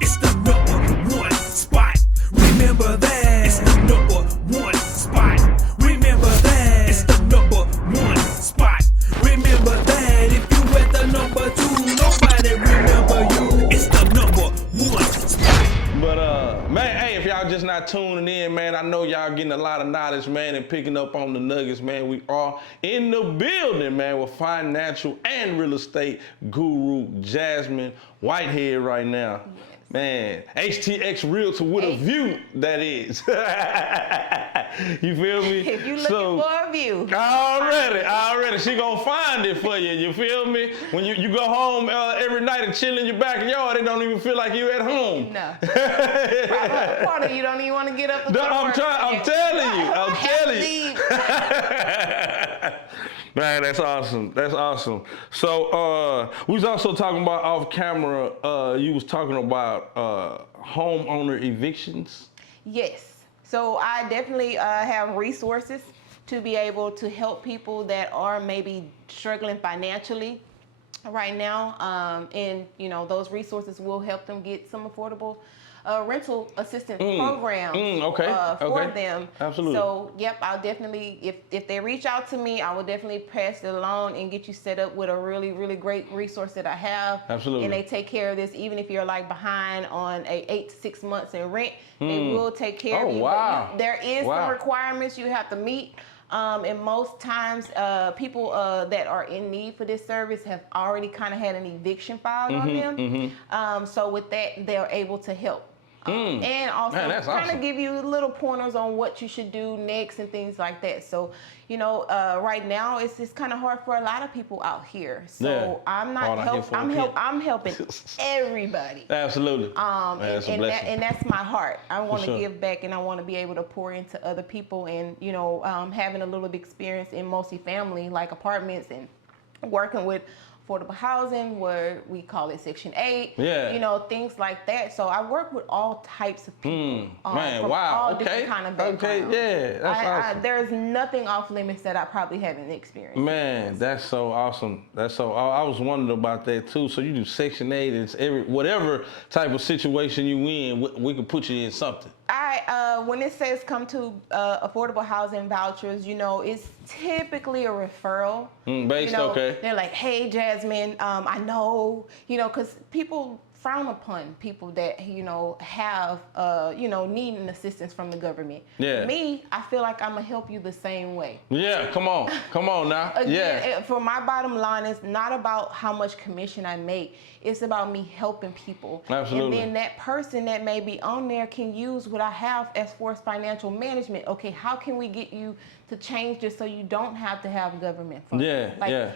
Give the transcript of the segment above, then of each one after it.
It's the #1 spot. Remember that. It's the #1 spot. Remember that. It's the #1 spot. Remember that. If you at the #2, nobody remember you. It's the #1 spot. But man, hey, if y'all just not tuning in, man, I know y'all getting a lot of knowledge, man, and picking up on the nuggets, man. We are in the building, man, with financial and real estate guru Jazmyn Whitehead right now. Man, HTX Realtor with a view, that is. You feel me? If you looking for a view. Already. She gonna find it for you, you feel me? When you go home every night and chill in your backyard, it don't even feel like you at home. No. Right corner, you don't even want to get up and go to work. I'm telling you. Man, that's awesome. So we was also talking about off camera, you was talking about homeowner evictions. Yes. So I definitely have resources to be able to help people that are maybe struggling financially right now. And those resources will help them get some affordable rental assistance programs for them. Absolutely. So, yep, I'll definitely, if they reach out to me, I will definitely pass it along and get you set up with a really, really great resource that I have. Absolutely. And they take care of this, even if you're like behind on 8 to 6 months in rent, they will take care of you. Wow. But there is some requirements you have to meet. And most times, people that are in need for this service have already kind of had an eviction filed on them. So with that, they're able to help. And also kind of give you little pointers on what you should do next and things like that. So, right now it's kind of hard for a lot of people out here. So I'm helping everybody. Absolutely. And that's my heart. I want to give back, and I want to be able to pour into other people. And having a little bit experience in multifamily, like apartments, and working with affordable housing, where we call it Section 8, things like that. So I work with all types of people. From all different kind of backgrounds. That's awesome. There's nothing off limits that I probably haven't experienced. Man, that's so awesome. I was wondering about that too. So you do Section 8, it's whatever type of situation you in, we can put you in something. When it says come to affordable housing vouchers, it's typically a referral. They're like, hey, Jazmyn, I know, because people frown upon people that, have, needing assistance from the government. Yeah. Me, I feel like I'm going to help you the same way. Yeah, come on now. Again, for my bottom line, it's not about how much commission I make. It's about me helping people. Absolutely. And then that person that may be on there can use what I have as far as financial management. Okay, how can we get you to change this so you don't have to have government funds?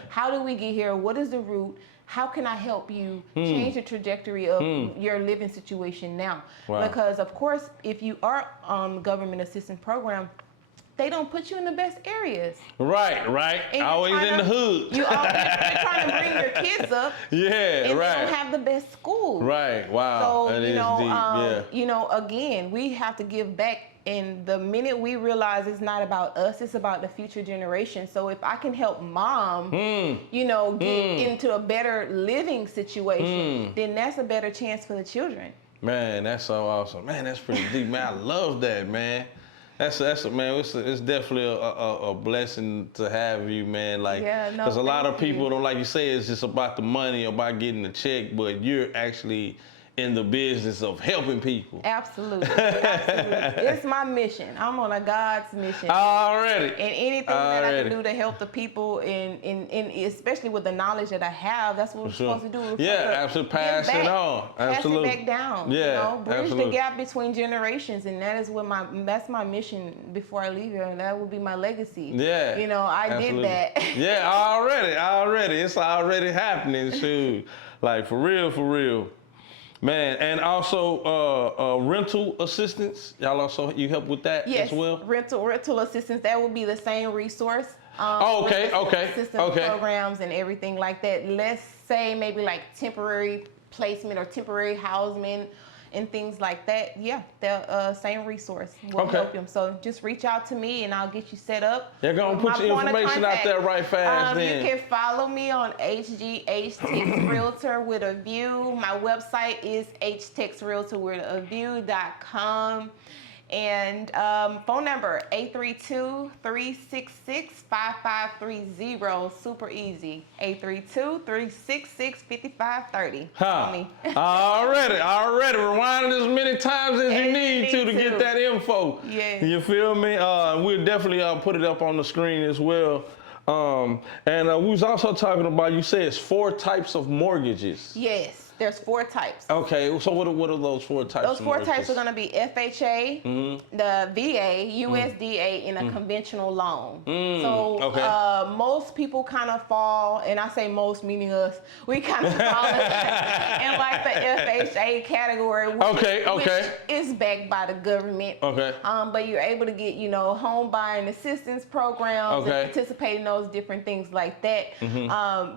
How do we get here? What is the route? How can I help you change the trajectory of your living situation now? Wow. Because, of course, if you are on government assistance program, they don't put you in the best areas. Right. Always in the hood. You're trying to bring your kids up. Yeah, and they don't have the best schools. Right. Wow. So, that is deep. Again, we have to give back. And the minute we realize it's not about us, it's about the future generation. So if I can help mom, get into a better living situation, then that's a better chance for the children. Man, that's so awesome. Man, that's pretty deep, man. I love that, man. That's man. It's definitely a blessing to have you, man. Because a lot of people don't, like you say, it's just about the money, about getting the check, but you're actually in the business of helping people. Absolutely. It's my mission. I'm on a God's mission. Already. And anything that I can do to help the people, and especially with the knowledge that I have, that's what we're supposed to do. Absolutely. Pass it on. Absolutely. Pass it back down. Bridge the gap between generations, and that is that's my mission before I leave here, and that will be my legacy. Yeah. I did that. Yeah, already. It's already happening, shoot. Like, for real. Man, and also rental assistance. You help with that as well? Yes, rental assistance. That would be the same resource. Okay. Assistance programs and everything like that. Let's say maybe like temporary placement or temporary housing and things like that, yeah, the same resource will help them. So just reach out to me and I'll get you set up. They're going to put your information out there right fast then. You can follow me on HGH Realtor with a View. My website is htexrealtorwithAview.com. And phone number 832-366-5530. Super easy. 832-366-5530. Already. Rewind it as many times as you need to get that info. Yeah. You feel me? We'll definitely put it up on the screen as well. And we was also talking about, you said it's 4 types of mortgages. Yes. There's 4 types. Okay, so what are those 4 types? Those 4 types are going to be FHA, the VA, USDA, and a conventional loan. So most people kind of fall, and I say most meaning us, we kind of fall in like the FHA category, which is backed by the government. Okay. But you're able to get, home buying assistance programs and participate in those different things like that.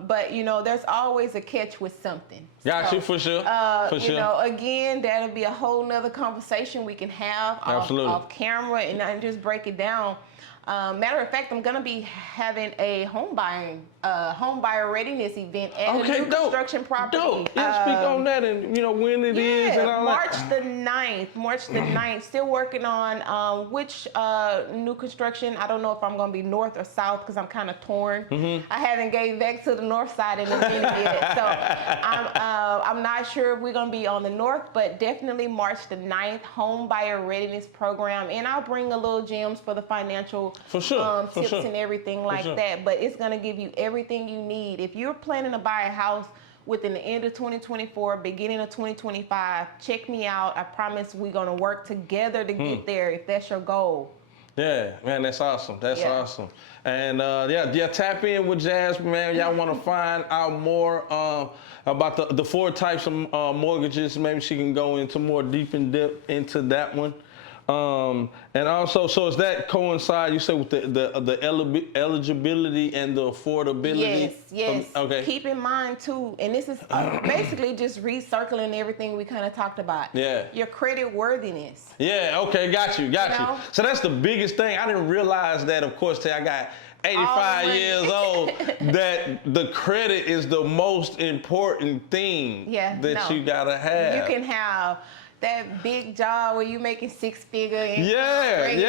But there's always a catch with something. Got you, for sure. Again, that'll be a whole nother conversation we can have off camera and just break it down. Matter of fact, I'm gonna be having a home buyer readiness event at a new construction property. Yeah, speak on that and when it is and all March that. March the 9th. Still working on which new construction. I don't know if I'm gonna be north or south because I'm kind of torn. I haven't gave back to the north side in a minute yet, so I'm not sure if we're gonna be on the north, but definitely March the 9th, home buyer readiness program, and I'll bring a little gems for the financial tips and everything like that. But it's gonna give you everything you need if you're planning to buy a house within the end of 2024, beginning of 2025. Check me out. I promise we're gonna work together to get there if that's your goal. Yeah, man, that's awesome. That's awesome. And tap in with Jazmyn, man. Y'all want to find out more about the 4 types of mortgages. Maybe she can go into more deep into that one. And also, so does that coincide, you said, with the eligibility and the affordability? Yes. Okay. Keep in mind too, and this is basically just recircling everything we kind of talked about. Yeah. Your credit worthiness. Yeah, okay, got you. So that's the biggest thing. I didn't realize that, of course, till I got 85 years old, that the credit is the most important thing that you gotta have. You can have that big job where you making 6-figure income.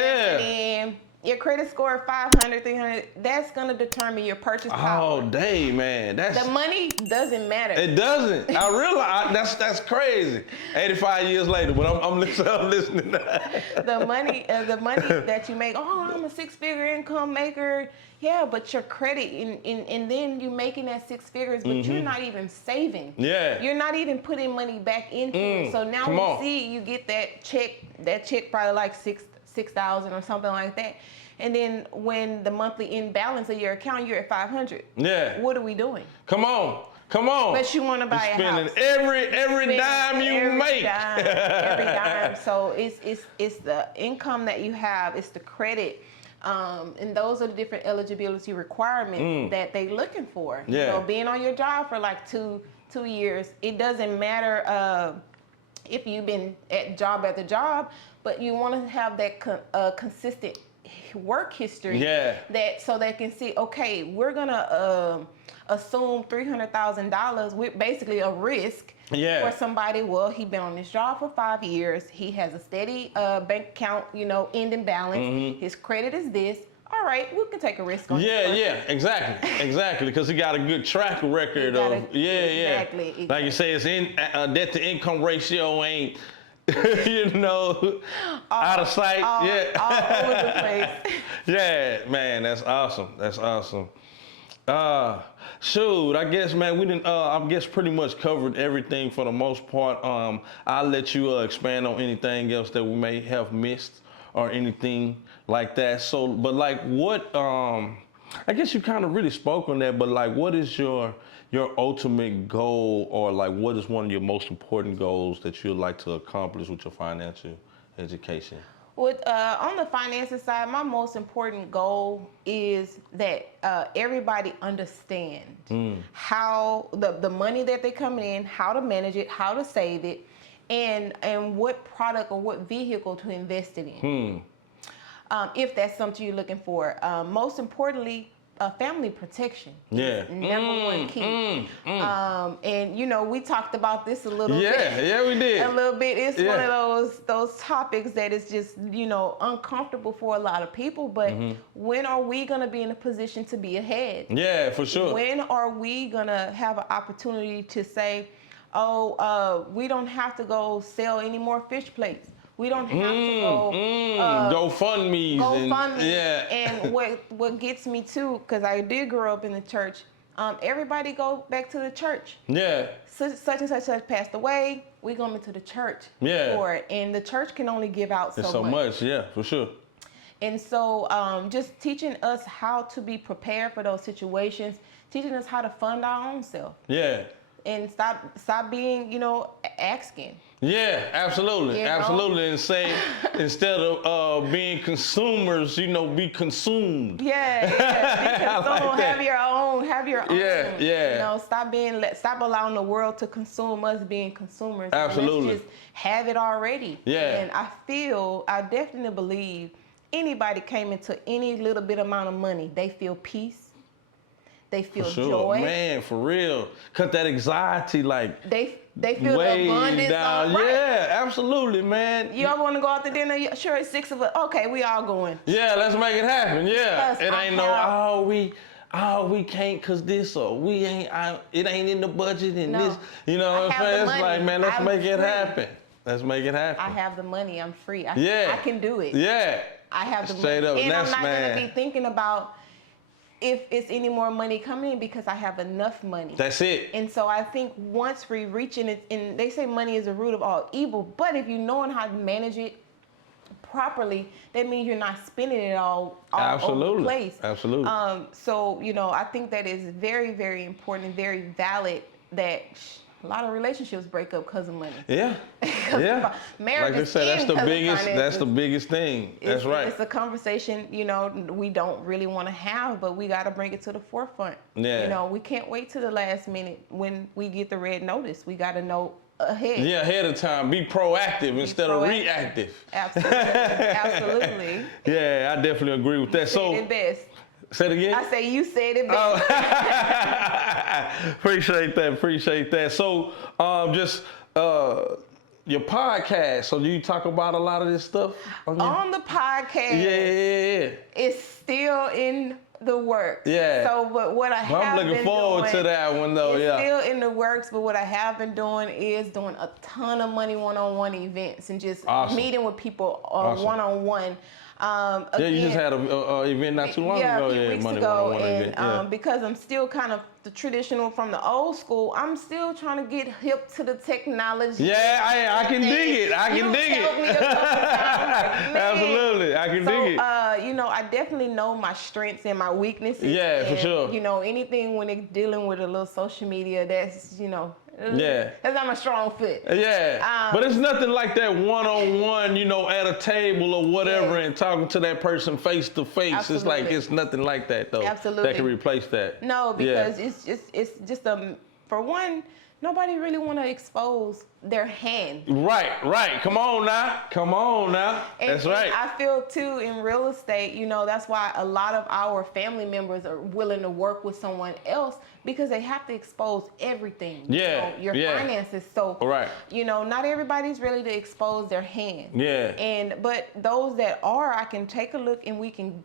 And your credit score of 500, 300, that's gonna determine your purchase power. Oh, dang, man. The money doesn't matter. It doesn't. I realize that's crazy. 85 years later, but I'm listening to that. The money that you make, I'm a 6-figure income maker. Yeah, but your credit, and then you're making that 6 figures, but you're not even saving. Yeah. You're not even putting money back into it. So now we see you get that check probably like $6,000 or something like that. And then when the monthly imbalance of your account, you're at 500. Yeah. What are we doing? Come on. But you want to buy a house. Every dime you make. Every dime. So it's the income that you have. It's the credit. And those are the different eligibility requirements that they're looking for. Yeah. Being on your job for like two years, it doesn't matter if you've been at job after job, but you want to have that consistent work history. That so they can see, okay, we're gonna assume $300,000 with basically a risk. For somebody, he's been on this job for 5 years. He has a steady bank account, ending balance. His credit is this. All right, we can take a risk on this. Exactly. Because he got a good track record Exactly. Like you say, it's debt to income ratio ain't, out of sight. All over the place. Yeah, man, that's awesome. Shoot, I guess, man, we didn't. I guess pretty much covered everything for the most part. I'll let you expand on anything else that we may have missed or anything like that. So, but like, what? I guess you kind of really spoke on that. But like, what is your ultimate goal, or like, what is one of your most important goals that you'd like to accomplish with your financial education? On the finances side, my most important goal is that everybody understands how the money that they're coming in, how to manage it, how to save it, and what product or what vehicle to invest it in. If that's something you're looking for. Most importantly, family protection. Yeah. Number one key. And you know, we talked about this a little bit. Yeah, we did. A little bit. It's one of those topics that is just, you know, uncomfortable for a lot of people. But when are we gonna be in a position to be ahead? Yeah, for sure. When are we gonna have an opportunity to say, oh, we don't have to go sell any more fish plates. We don't have to go GoFundMes. And what gets me too, because I did grow up in the church, everybody go back to the church. Yeah. Such and such passed away, we go into the church for it. And the church can only give out so much. Yeah, for sure. And so just teaching us how to be prepared for those situations, teaching us how to fund our own self. Yeah. And stop being, you know, asking. Yeah, absolutely, absolutely. And say, instead of being consumers, you know, be consumed. Yeah, be consumed. Like have your own. Yeah. You know, stop allowing the world to consume us being consumers. Absolutely. Let's just have it already. Yeah. And I definitely believe anybody came into any little bit amount of money, they feel peace. They feel joy. Man, for real. Cut that anxiety, like they feel the abundance. Down. Yeah, absolutely, man. Y'all want to go out to dinner? Sure, it's 6 of us. Okay, we all going. Yeah, let's make it happen. Yeah, Plus, it ain't we can't cause this or we ain't. It ain't in the budget and this. You know what I'm saying? It's like, man, let's make it happen. Let's make it happen. I have the money. I'm free. I can do it. Yeah. I have the Straight money. up, And I'm not man. gonna be thinking about if it's any more money coming in because I have enough money. That's it. And so I think once we reach in it, and they say money is the root of all evil, but if you know how to manage it properly, that means you're not spending it all over the place. Absolutely. So, you know, I think that is very, very important and very valid that a lot of relationships break up because of money. Yeah. Yeah. Marriage, like I said, that's the biggest thing. That's right. It's a conversation, you know, we don't really want to have, but we got to bring it to the forefront. Yeah. You know, we can't wait to the last minute when we get the red notice. We got to know ahead. Yeah, ahead of time. Be proactive instead of reactive. Absolutely. Absolutely. Yeah, I definitely agree with that. You said it best. Say it again? I say you said it best. Appreciate that. So, your podcast. So, do you talk about a lot of this stuff on the podcast? Yeah. It's still in the works. Yeah. So, but what I have been doing, I'm looking forward to that one though. It's still in the works, but what I have been doing is doing a ton of money one-on-one events and just meeting with people one-on-one. Again, you just had an event not too long ago. A few weeks ago, and because I'm still kind of the traditional from the old school, I'm still trying to get hip to the technology. Yeah, I can dig it. I can dig it. Absolutely, I can dig it. You know, I definitely know my strengths and my weaknesses. Yeah, for sure. You know, anything when it's dealing with a little social media, that's, you know, that's not my strong fit. Yeah, but it's nothing like that one-on-one, you know, at a table or whatever and talking to that person face to face. Absolutely. It's like, it's nothing like that though. Absolutely. That can replace that. No, because it's just for one, nobody really want to expose their hand. Right. Come on now. That's right. And I feel too in real estate, you know, that's why a lot of our family members are willing to work with someone else because they have to expose everything. Yeah. You know, your finances. So, you know, not everybody's ready to expose their hand. Yeah. But those that are, I can take a look and we can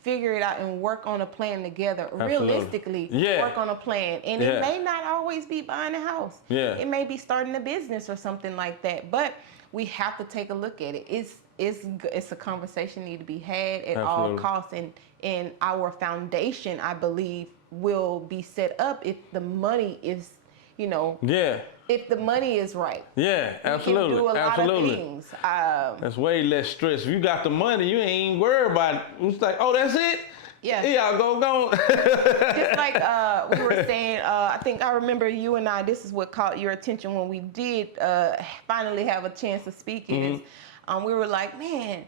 figure it out and work on a plan together. Absolutely. Realistically, work on a plan. And it may not always be buying a house. It may be starting a business or something like that. But we have to take a look at it. It's a conversation need to be had at all costs. And our foundation, I believe, will be set up if the money is, you know, if the money is right. Yeah, absolutely. We can do a lot of things. That's way less stress. If you got the money, you ain't even worried about it. It's like, oh, that's it? Yeah, go. Just like we were saying, I think I remember you and I, this is what caught your attention when we did finally have a chance to speak is we were like, man,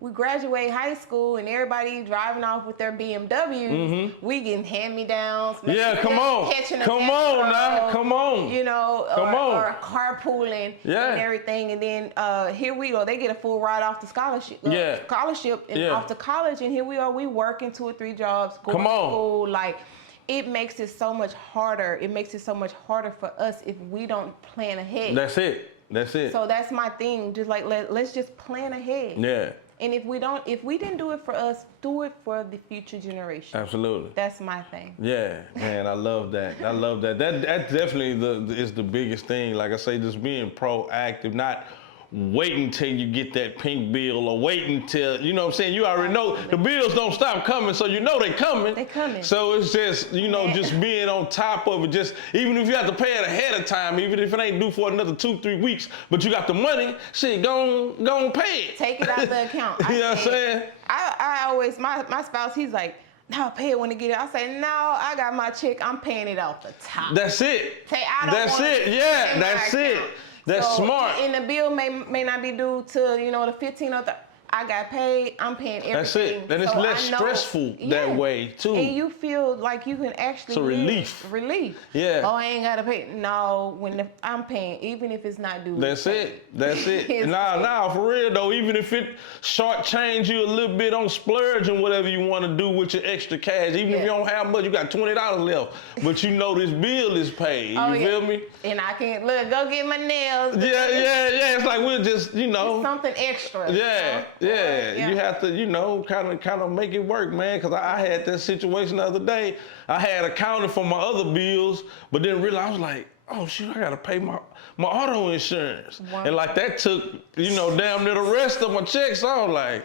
we graduate high school and everybody driving off with their BMWs, we getting hand-me-downs. Yeah, come on. Catching a Come metro, on now. Come on. You know, Come on. or carpooling and everything. And then here we go. They get a full ride off the scholarship. Scholarship and off to college. And here we are. We working 2 or 3 jobs, going to school. Like, it makes it so much harder. It makes it so much harder for us if we don't plan ahead. That's it. That's it. So that's my thing. Just like, let's just plan ahead. Yeah. And if we didn't do it for us, do it for the future generation. Absolutely. That's my thing. Yeah, man, I love that. I love that. That definitely is the biggest thing. Like I say, just being proactive, not waiting till you get that pink bill or waiting till, you know what I'm saying? You already know the bills don't stop coming, so you know they coming. They coming. So it's just, you know, just being on top of it. Just, even if you have to pay it ahead of time, even if it ain't due for another 2-3 weeks, but you got the money, shit, go on pay it. Take it out the account. You know what I'm saying? I always, my spouse, he's like, no, pay it when it get it. I say, no, I got my check. I'm paying it off the top. That's it. That's it. Yeah, that's it. That's smart. And the bill may not be due till, you know, the 15th or the, I got paid, I'm paying everything. That's it. And it's less stressful that way, too. And you feel like you can actually It's a relief. Relief. Yeah. Oh, I ain't got to pay. No, I'm paying, even if it's not due. That's it. That's it. Nah, for real, though, even if it shortchange you a little bit on splurging whatever you want to do with your extra cash, even if you don't have much, you got $20 left, but you know this bill is paid. You feel me? And I can't, look, go get my nails. Yeah. It's like we're just, you know. It's something extra. Yeah. You have to, you know, kind of make it work, man. Because I had that situation the other day. I had accounted for my other bills, but then realized I was like, oh shoot, I gotta pay my auto insurance, and like that took, you know, damn near the rest of my checks. So I was like,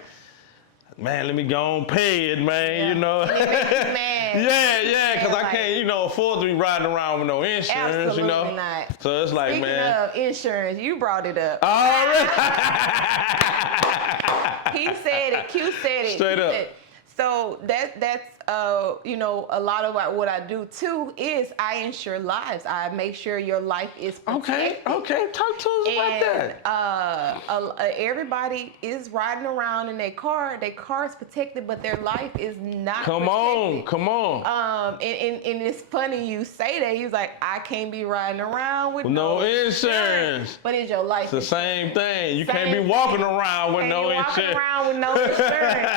man, let me go on pay it, man. You know. Yeah, because I can't, you know, afford to be riding around with no insurance. Absolutely you know. Not. So it's like, Speaking of insurance, you brought it up. Already. He said it. Q said it. Straight up. So that's you know, a lot of what I do too is I insure lives. I make sure your life is protected. Okay. Talk to us about that. Everybody is riding around in their car. Their car's protected, but their life is not. Come on. And it's funny you say that. He's like, I can't be riding around with no insurance. But it's your life. It's the same thing. You can't be walking around with no insurance. Walking around with no insurance.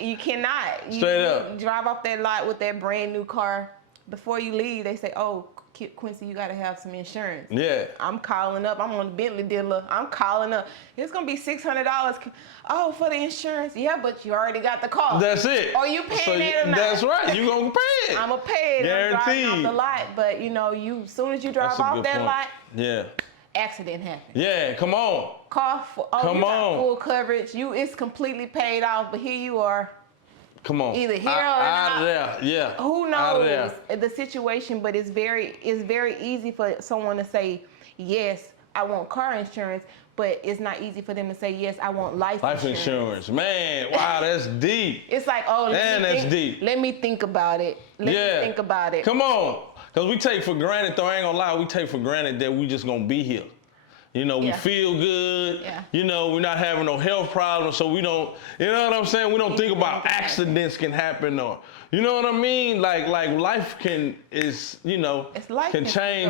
You cannot. Straight up. You drive off that lot with that brand new car. Before you leave, they say, oh, Quincy, you got to have some insurance. Yeah. I'm calling up. I'm on the Bentley dealer. I'm calling up. It's going to be $600. Oh, for the insurance. Yeah, but you already got the car. That's it. Or you paying it or not. That's right. You going to pay it. I'm going to pay it. Guaranteed. I'm driving off the lot. But, you know, as soon as you drive off that lot, accident happens. Yeah, come on. Car, full coverage. It's completely paid off, but here you are. Come on. Either here or out of there. Yeah. Who knows the situation, but it's very easy for someone to say, yes, I want car insurance, but it's not easy for them to say, yes, I want life insurance. Man, wow, that's deep. It's like, oh, that's deep. Let me think about it. Let me think about it. Come on. Because we take for granted, though, I ain't gonna lie, we take for granted that we just gonna be here. You know, we feel good. Yeah. You know, we're not having no health problems, so we don't, you know what I'm saying? We don't think about accidents can happen or, you know what I mean? Like life can change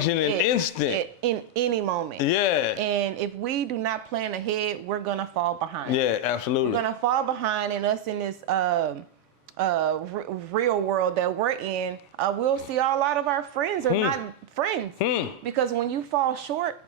in an instant. In any moment. Yeah. And if we do not plan ahead, we're gonna fall behind. Yeah, absolutely. We're gonna fall behind, and us in this real world that we're in, we'll see a lot of our friends are not friends. Because when you fall short,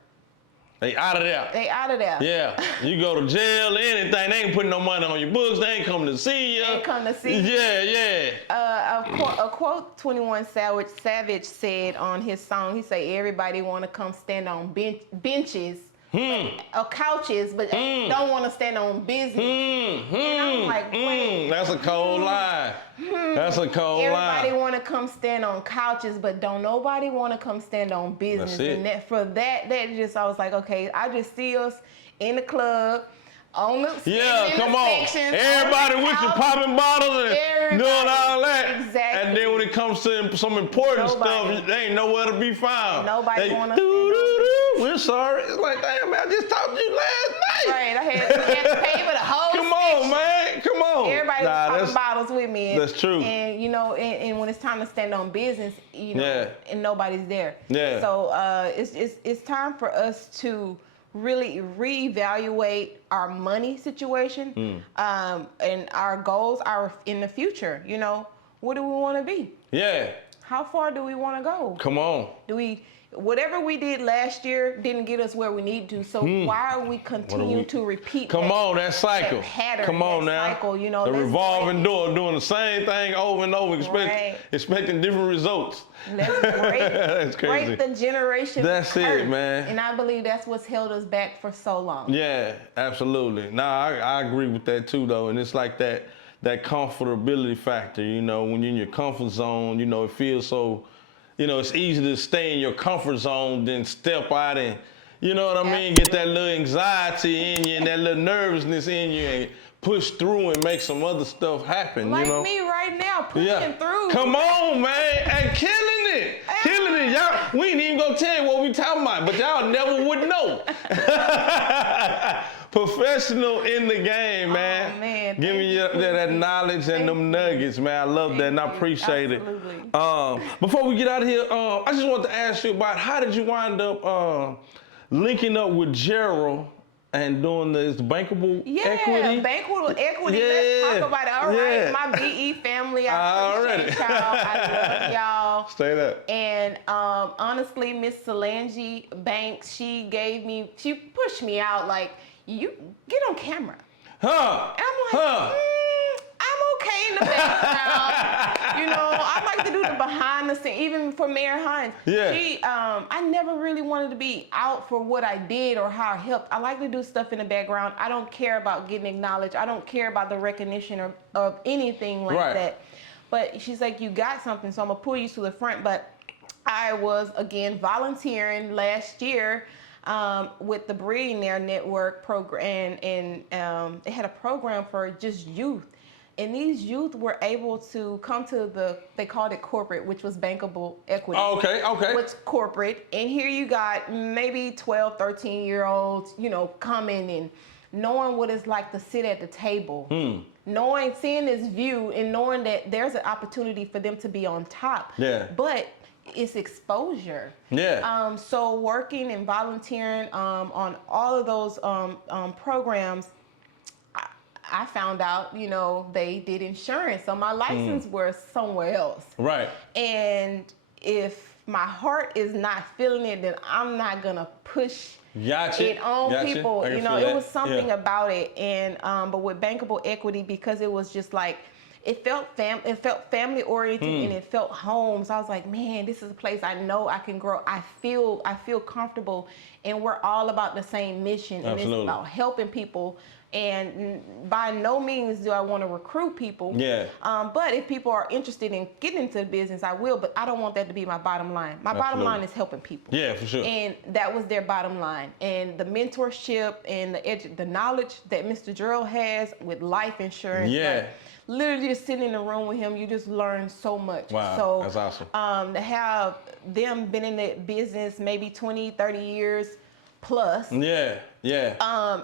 they out of there. Yeah. You go to jail, anything. They ain't putting no money on your books. They ain't coming to see you. Yeah. A quote 21 Savage said on his song, he said, everybody want to come stand on benches or couches, but don't want to stand on business. And I'm like, wait. That's a cold line. That's a cold line. Everybody want to come stand on couches, but don't nobody want to come stand on business. That's it. And I was like, okay, I just see us in the club. Come on. Everybody with you popping bottles and doing all that. Exactly. And then when it comes to some important stuff, they ain't nowhere to be found. Nobody want to. We're sorry. It's like, damn, man, I just talked to you last Right. I had to pay for the whole Come on, man. Come on. Everybody was popping bottles with me. And, that's true. And you know, and when it's time to stand on business, you know, Yeah. and nobody's there. Yeah. So it's time for us to really reevaluate our money situation, and our goals are in the future. You know, what do we want to be? Yeah. How far do we want to go? Come on. Whatever we did last year didn't get us where we need to. So why are we continuing to repeat? Come on, that cycle. That pattern, Come on that now. cycle, you know, the let's revolving break door, doing the same thing over and over, expecting different results. Let's break, That's crazy. break the generation. That's curse. it, man. And I believe that's what's held us back for so long. Yeah, absolutely. Nah, I agree with that too, though. And it's like that comfortability factor. You know, when you're in your comfort zone, you know, it feels so. You know, it's easy to stay in your comfort zone than step out and, you know what I mean, get that little anxiety in you and that little nervousness in you and push through and make some other stuff happen, Like you know? me right now, pushing through. Come on, man, and killing it. Killing it. Y'all, we ain't even gonna tell you what we talking about, but y'all never would know. Professional in the game, man. Oh, man. Give me that knowledge and them nuggets, man. I love that and I appreciate it. Before we get out of here, I just want to ask you about how did you wind up linking up with Gerald and doing this bankable equity? Yeah, bankable equity. Yeah. Let's talk about it. All right, Yeah. my BE family, I appreciate y'all. I love y'all. Stay up. And honestly, Miss Solange Banks, she pushed me out like, you get on camera. Huh? And I'm like, I'm okay in the background. You know, I like to do the behind the scenes, even for Mayor Hines. Yeah. I never really wanted to be out for what I did or how I helped. I like to do stuff in the background. I don't care about getting acknowledged. I don't care about the recognition of anything like that. But she's like, you got something, so I'm gonna pull you to the front. But I was, again, volunteering last year with the Billionaire Network program, and they had a program for just youth. And these youth were able to come to they called it corporate, which was bankable equity. Oh, okay. What's corporate? And here you got maybe 12, 13-year-olds, you know, coming and knowing what it's like to sit at the table, seeing this view and knowing that there's an opportunity for them to be on top. Yeah. But it's exposure. Yeah. So working and volunteering on all of those programs, I found out, you know, they did insurance. So my license was somewhere else. Right. And if my heart is not feeling it, then I'm not going to push it on people. You know, it was something about it. And but with bankable equity, because it was just like, it felt family oriented and it felt home. So I was like, man, this is a place I know I can grow. I feel comfortable, and we're all about the same mission. And it's about helping people. And by no means do I want to recruit people. Yeah. But if people are interested in getting into the business, I will. But I don't want that to be my bottom line. My bottom line is helping people. Yeah, for sure. And that was their bottom line. And the mentorship and the knowledge that Mr. Gerald has with life insurance. Yeah. Literally just sitting in the room with him, you just learn so much. Wow, so, that's awesome. To have them been in the business maybe 20, 30 years plus. Yeah.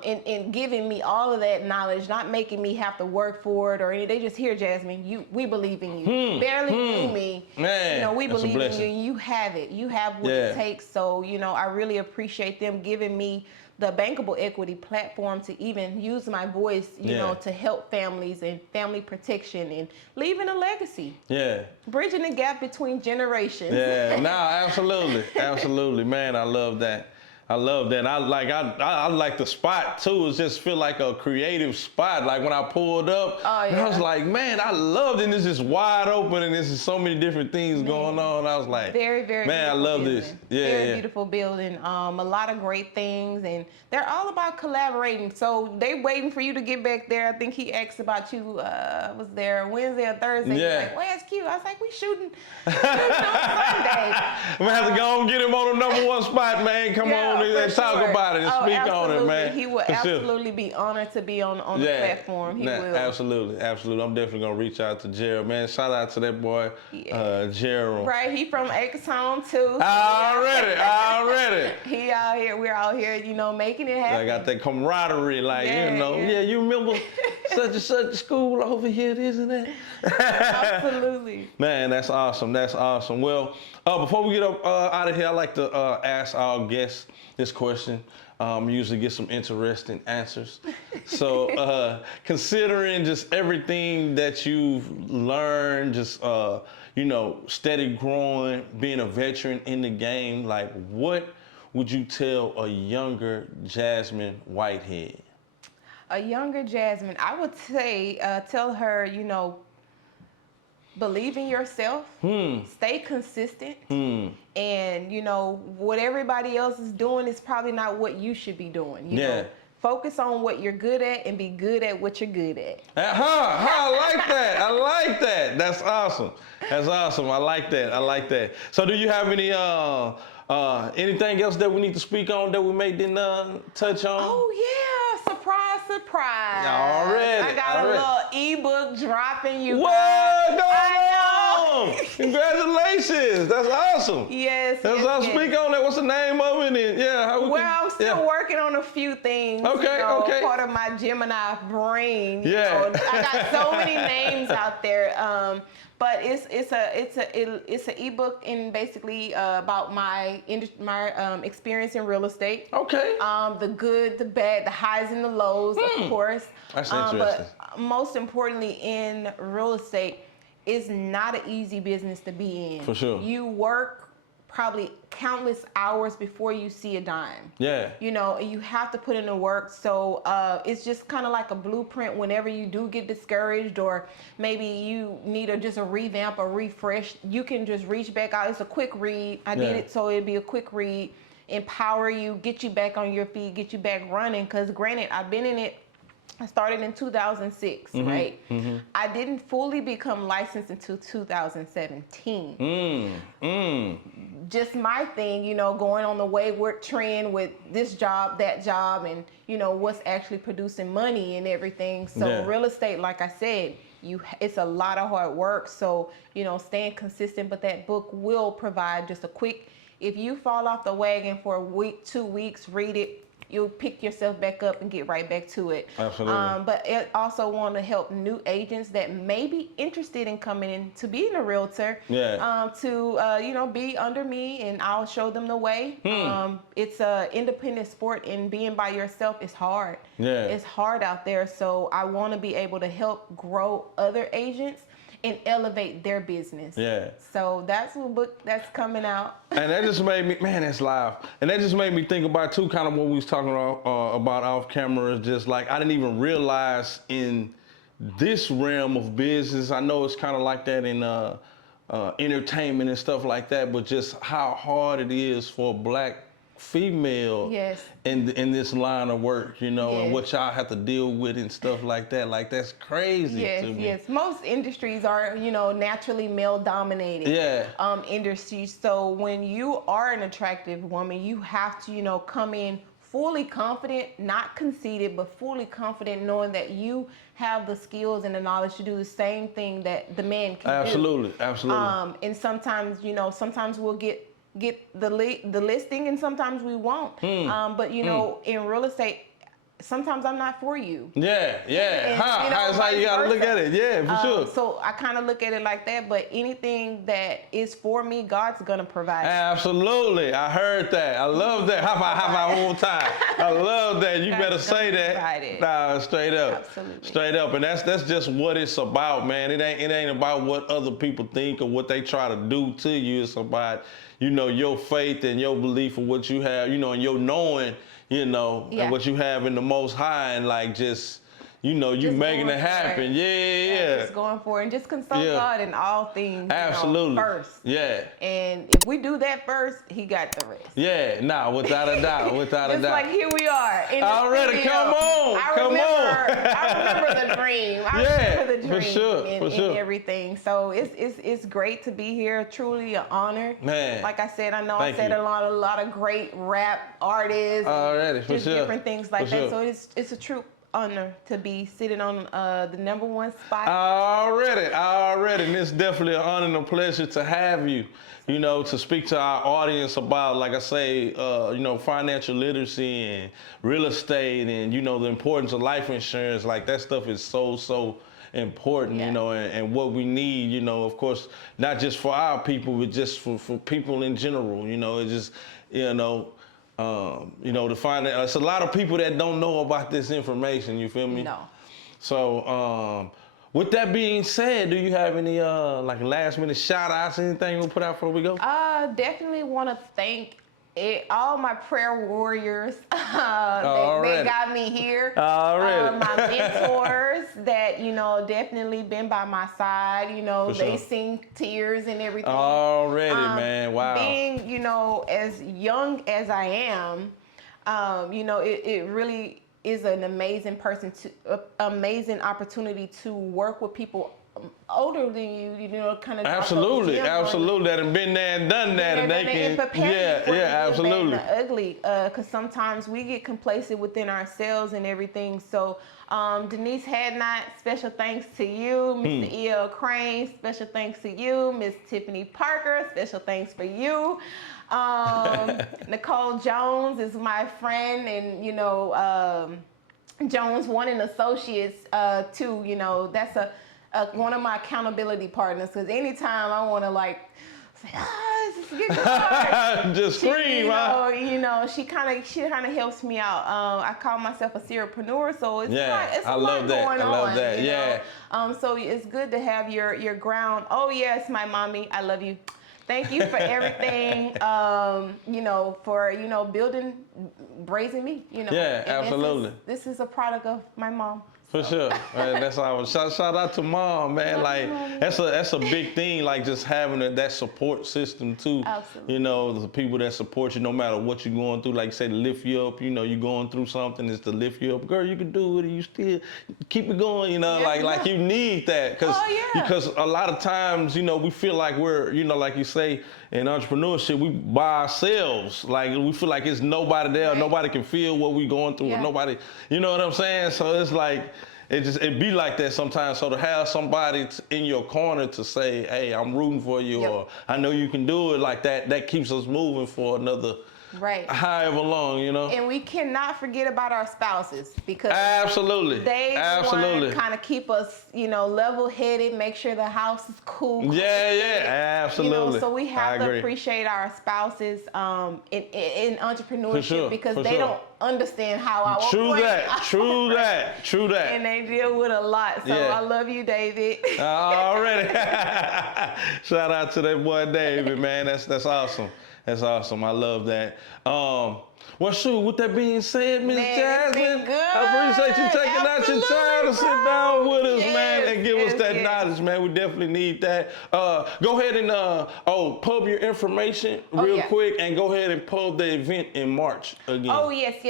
And giving me all of that knowledge, not making me have to work for it or anything. They just hear, Jazmyn, we believe in you. Barely knew me. Man, you know, we believe in you, and you have it. You have what it takes. So, you know, I really appreciate them giving me the bankable equity platform to even use my voice, you know, to help families and family protection and leaving a legacy. Yeah. Bridging the gap between generations. Yeah, no, absolutely. Absolutely, man, I love that. I love that. I like the spot too. It just feel like a creative spot. Like when I pulled up, I was like, man, I loved it. And this is wide open and this is so many different things going on. I was like, very, very man, I love building. this. Yeah, very beautiful building. A lot of great things, and they're all about collaborating. So they waiting for you to get back there. I think he asked about you. Was there Wednesday or Thursday? Yeah. He's like, where's Q? I was like, we shooting on Sunday. I'm gonna have to go and get him on the #1 spot, man. Come on to talk about it and speak on it, man. He will For sure. absolutely be honored to be on the platform. He will. Absolutely. I'm definitely gonna reach out to Gerald, man. Shout out to that boy, Gerald. Right, he from Acton too. So Already. He out here, we're out here, making it happen. I got that camaraderie, you remember such and such school over here, this and that. Absolutely. Man, that's awesome. Well, before we get up out of here, I like to ask our guests this question. Usually get some interesting answers. So, considering just everything that you've learned, just steady growing, being a veteran in the game, what would you tell a younger Jazmyn Whitehead? A younger Jazmyn, I would say, tell her, believe in yourself, stay consistent, and what everybody else is doing is probably not what you should be doing. You know? Focus on what you're good at and be good at what you're good at. I like that. That's awesome. I like that. So do you have any anything else that we need to speak on that we didn't touch on? Oh yeah, surprise. Already. I got a little ebook dropping, you What? guys. Congratulations. That's awesome. Yes. Speak on that. What's the name of it? And I'm still working on a few things. Okay. Part of my Gemini brain. Yeah. I got so many names out there. But it's an ebook in basically about my experience in real estate. Okay. The good, the bad, the highs and the lows, of course. That's interesting. But most importantly, in real estate, it's not an easy business to be in. For sure. You work probably countless hours before you see a dime. Yeah. You have to put in the work. So it's just kind of like a blueprint whenever you do get discouraged or maybe you need just a revamp or refresh, you can just reach back out. It's a quick read. I did it so it'd be a quick read, empower you, get you back on your feet, get you back running. Because granted, I've been in it. I started in 2006, right? I didn't fully become licensed until 2017. Just my thing, going on the wayward trend with this job, that job, and, what's actually producing money and everything. So real estate, like I said, it's a lot of hard work. So, staying consistent, but that book will provide just a quick, if you fall off the wagon for a week, 2 weeks, read it. You'll pick yourself back up and get right back to it. Absolutely. But it also want to help new agents that may be interested in coming in to being a realtor. To be under me, and I'll show them the way. It's a independent sport, and being by yourself is hard. It's hard out there. So I want to be able to help grow other agents and elevate their business. So that's a book that's coming out. And that just made me, man, that's live. And that just made me think about too, kind of what we was talking about off camera. Is just like, I didn't even realize in this realm of business, I know it's kind of like that in entertainment and stuff like that, but just how hard it is for a black female in this line of work, and what y'all have to deal with and stuff like that. Like, that's crazy to me. Yes. Most industries are, naturally male dominated industries. So when you are an attractive woman, you have to, come in fully confident, not conceited, but fully confident, knowing that you have the skills and the knowledge to do the same thing that the man can do. Absolutely. And sometimes, sometimes we'll get the listing, and sometimes we won't. But in real estate, sometimes I'm not for you. That's how you gotta look at it. For sure. So I kind of look at it like that. But anything that is for me, God's gonna provide. Absolutely, I heard that. I love that. High five one more time. I love that. You better say that. Nah, straight up. Absolutely. Straight up, and that's just what it's about, man. It ain't about what other people think or what they try to do to you. It's about your faith and your belief of what you have, and your knowing, and what you have in the Most High, and like just, you know, you Just making going it for happen. it. Yeah. Just going for it and just consult Yeah. God in all things. Absolutely. First. Yeah. And if we do that first, He got the rest. Yeah, nah, without a doubt, without a Just doubt. like here we are in the Already, studio. come on, I remember the dream. I remember the dream and everything. So it's great to be here. Truly an honor. Man. Like I said, I know Thank I said you. a lot of great rap artists. Already, for just sure. different things like For that. sure. So it's a true honor to be sitting on the #1 spot. Already, and it's definitely an honor and a pleasure to have you, you know, to speak to our audience about, like I say, you know, financial literacy and real estate and, you know, the importance of life insurance. Like that stuff is so important, Yeah. you know, and what we need, you know, of course, not just for our people, but just for people in general, you know, it's just, you know, to find that it's a lot of people that don't know about this information. You feel me? No. So, with that being said, do you have any like last minute shout outs, anything we'll put out before we go? Definitely want to thank all my prayer warriors that got me here. My mentors that, you know, definitely been by my side. You know, they sing tears and everything. Man, wow. Being, you know, as young as I am, you know, it really is an amazing amazing opportunity to work with people older than you know, kind of. Absolutely. That have been there and done that, and they can. Absolutely. The ugly, because sometimes we get complacent within ourselves and everything. So, Denise Hadnot, special thanks to you. Mr. E.L. Crane, special thanks to you. Miss Tiffany Parker, special thanks for you. Nicole Jones is my friend, and you know, Jones One and Associates too. You know, that's one of my accountability partners, because anytime I want to like say, it's getting hard, just scream, you know, she kind of helps me out. I call myself a serialpreneur, so it's a lot going on. I love that. You know? So it's good to have your ground. Oh yes, my mommy, I love you. Thank you for everything, you know, for, you know, raising me, you know. Yeah, and absolutely. This is a product of my mom. For sure, man, that's all. Shout out to mom, man. Like that's a big thing. Like just having that support system too. Absolutely. You know, the people that support you no matter what you're going through. Like you say, to lift you up. You know, you're going through something. It's to lift you up. Girl, you can do it. You still keep it going. You know, like you need that because a lot of times, you know, we feel like we're, you know, like you say, in entrepreneurship, we by ourselves. Like we feel like it's nobody there. Right. Nobody can feel what we're going through. Or nobody, you know what I'm saying? So it's like. It be like that sometimes. So to have somebody in your corner to say, "Hey, I'm rooting for you," or "I know you can do it," like that keeps us moving for another however long, you know. And we cannot forget about our spouses, because they kind of keep us, you know, level-headed, make sure the house is cool. Absolutely. You know, so we have to appreciate our spouses in entrepreneurship, because they don't understand how I True that. And they deal with a lot. So I love you, David. Already. Shout out to that boy David, man. That's awesome. That's awesome. I love that. Well, shoot, with that being said, Miss Jazmyn, I appreciate you taking out your time to sit down with us, man, and give us that knowledge, man. We definitely need that. Go ahead and pub your information real quick, and go ahead and pub the event in March again. Oh, yes.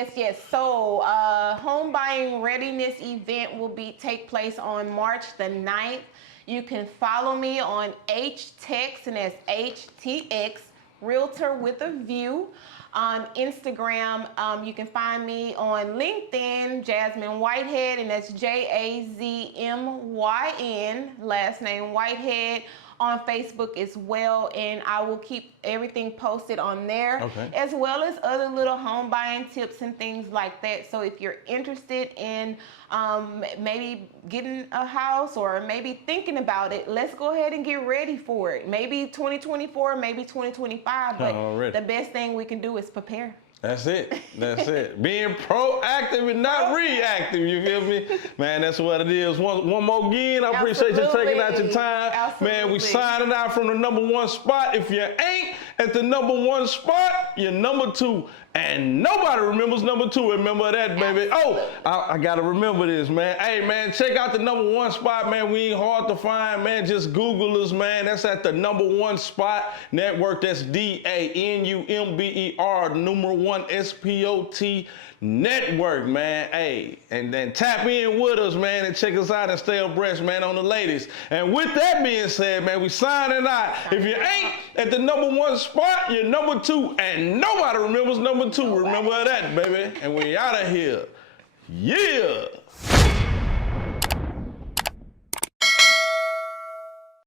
So, home buying readiness event will take place on March the 9th. You can follow me on HTX, and that's HTX, Realtor with a View. On Instagram, you can find me on LinkedIn, Jazmyn Whitehead, and that's Jazmyn, last name Whitehead. On Facebook as well, and I will keep everything posted on there, as well as other little home buying tips and things like that. So if you're interested in maybe getting a house, or maybe thinking about it, let's go ahead and get ready for it. Maybe 2024, maybe 2025, but the best thing we can do is prepare. That's it. Being proactive and not reactive, you feel me? Man, that's what it is. One more again, I appreciate you taking out your time. Man, we signing out from the #1 spot. If you ain't at the #1 spot, you're #2. And nobody remembers #2. Remember that, baby. Oh, I gotta remember this, man. Hey, man, check out the #1 spot, man. We ain't hard to find, man. Just Google us, man. That's at the #1 spot network. That's DANUMBER, #1 SPOT network, man. Hey, and then tap in with us, man, and check us out and stay abreast, man, on the latest. And with that being said, man, we signing out. If you ain't at the #1 spot, you're #2, and nobody remembers #2. Remember that, baby. And we out of here. Yeah.